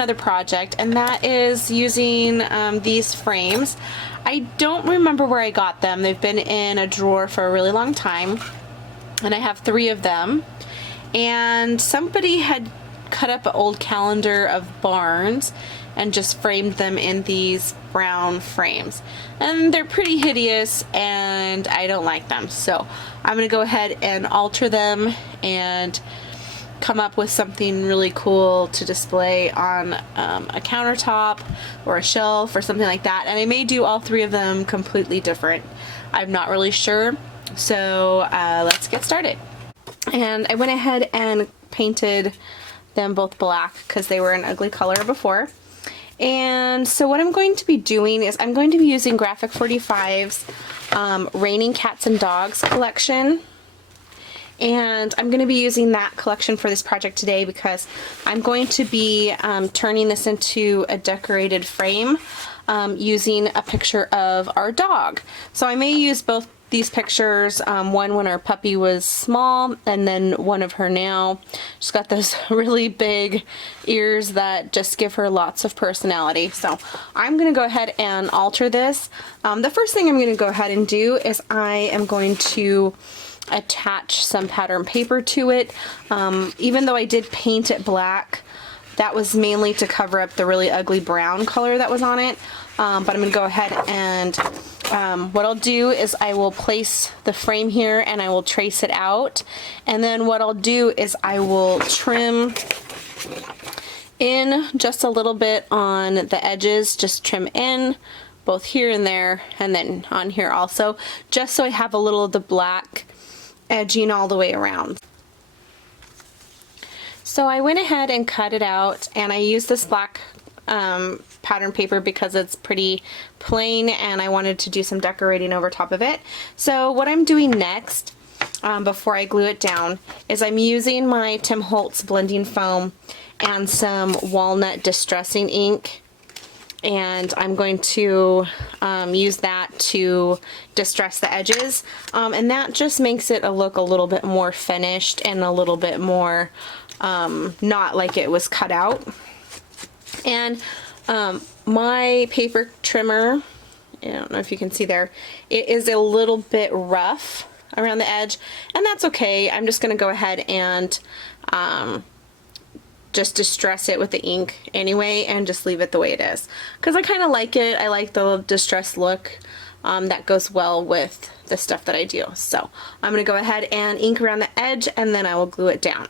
another project, and that is using these frames. I don't remember where I got them. They've been in a drawer for a really long time, and I have 3 of them. And somebody had cut up an old calendar of barns and just framed them in these brown frames, and they're pretty hideous and I don't like them, so I'm gonna go ahead and alter them and come up with something really cool to display on a countertop or a shelf or something like that. And I may do all 3 of them completely different. I'm not really sure, so let's get started. And I went ahead and painted them both black because they were an ugly color before. And so what I'm going to be doing is I'm going to be using Graphic 45's Raining Cats and Dogs collection. And I'm going to be using that collection for this project today because I'm going to be turning this into a decorated frame using a picture of our dog. So I may use both these pictures, one when our puppy was small and then one of her now. She's got those really big ears that just give her lots of personality. So I'm going to go ahead and alter this. The first thing I'm going to go ahead and do is I am going to attach some pattern paper to it. Even though I did paint it black, that was mainly to cover up the really ugly brown color that was on it. But I'm going to go ahead and what I'll do is I will place the frame here and I will trace it out. And then what I'll do is I will trim in just a little bit on the edges, just trim in both here and there, and then on here also, just so I have a little of the black edging all the way around. So I went ahead and cut it out, and I used this black pattern paper because it's pretty plain and I wanted to do some decorating over top of it. So what I'm doing next, before I glue it down, is I'm using my Tim Holtz blending foam and some walnut distressing ink, and I'm going to use that to distress the edges, and that just makes it look a little bit more finished and a little bit more not like it was cut out. And my paper trimmer, I don't know if you can see there, it is a little bit rough around the edge, and that's okay. I'm just going to go ahead and just distress it with the ink anyway and just leave it the way it is, because I kind of like it. I like the distressed look that goes well with the stuff that I do. So I'm going to go ahead and ink around the edge, and then I will glue it down.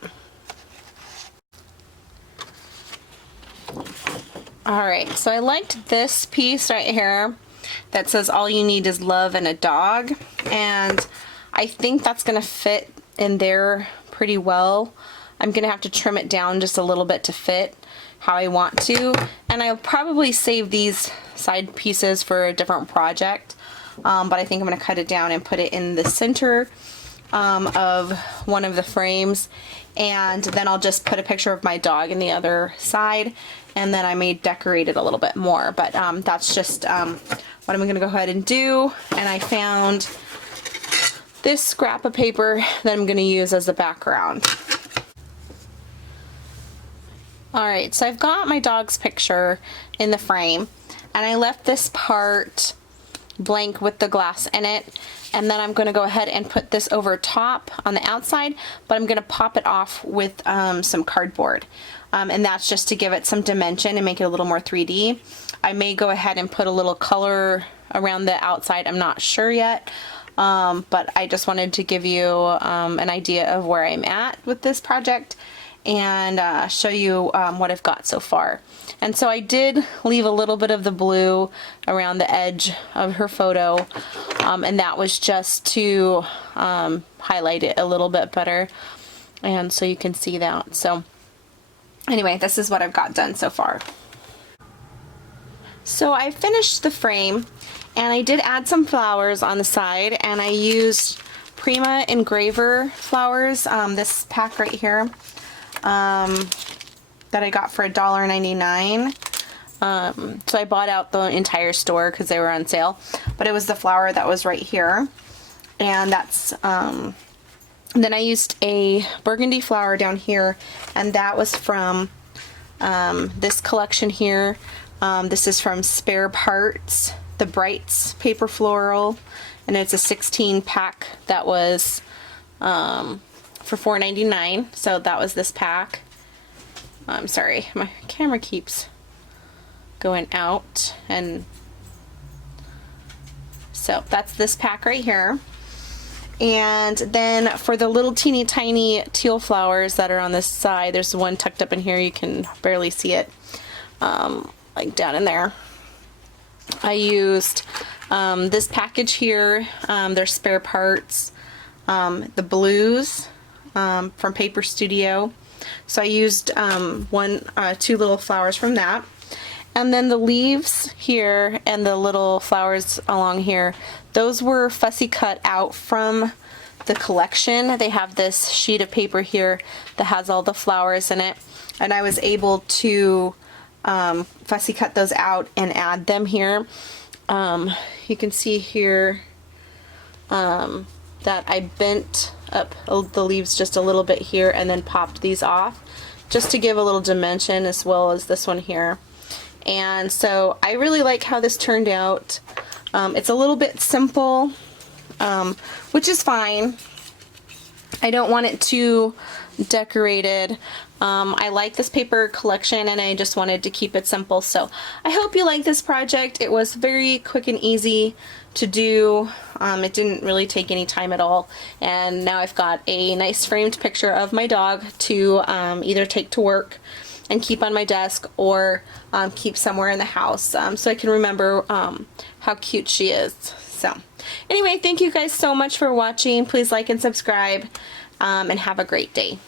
Alright, so I liked this piece right here that says all you need is love and a dog, and I think that's going to fit in there pretty well. I'm going to have to trim it down just a little bit to fit how I want to, and I'll probably save these side pieces for a different project, but I think I'm going to cut it down and put it in the center of one of the frames, and then I'll just put a picture of my dog in the other side, and then I may decorate it a little bit more, but that's just what I'm going to go ahead and do. And I found this scrap of paper that I'm going to use as a background. Alright, so I've got my dog's picture in the frame, and I left this part blank with the glass in it, and then I'm going to go ahead and put this over top on the outside, but I'm going to pop it off with some cardboard, and that's just to give it some dimension and make it a little more 3D. I may go ahead and put a little color around the outside, I'm not sure yet, but I just wanted to give you an idea of where I'm at with this project and show you what I've got so far. And so I did leave a little bit of the blue around the edge of her photo, and that was just to highlight it a little bit better, and so you can see that. So anyway, this is what I've got done so far. So I finished the frame, and I did add some flowers on the side, and I used Prima Engraver flowers, this pack right here, that I got for $1.99. So I bought out the entire store because they were on sale, but it was the flower that was right here, and that's then I used a burgundy flower down here, and that was from This collection here, this is from Spare Parts, the Brights Paper Floral, and it's a 16 pack that was for $4.99. So that was this pack. I'm sorry, my camera keeps going out, and so that's this pack right here. And then for the little teeny tiny teal flowers that are on this side, there's one tucked up in here, you can barely see it, like down in there. I used this package here, they're Spare Parts, the blues from Paper Studio. So I used two little flowers from that. And then the leaves here and the little flowers along here, those were fussy cut out from the collection. They have this sheet of paper here that has all the flowers in it, and I was able to fussy cut those out and add them here. You can see here that I bent up the leaves just a little bit here and then popped these off just to give a little dimension, as well as this one here. And so I really like how this turned out. It's a little bit simple, which is fine. I don't want it too decorated. I like this paper collection and I just wanted to keep it simple. So I hope you like this project. It was very quick and easy to do. It didn't really take any time at all. And now I've got a nice framed picture of my dog to either take to work and keep on my desk, or keep somewhere in the house, so I can remember how cute she is. So anyway, thank you guys so much for watching. Please like and subscribe, and have a great day.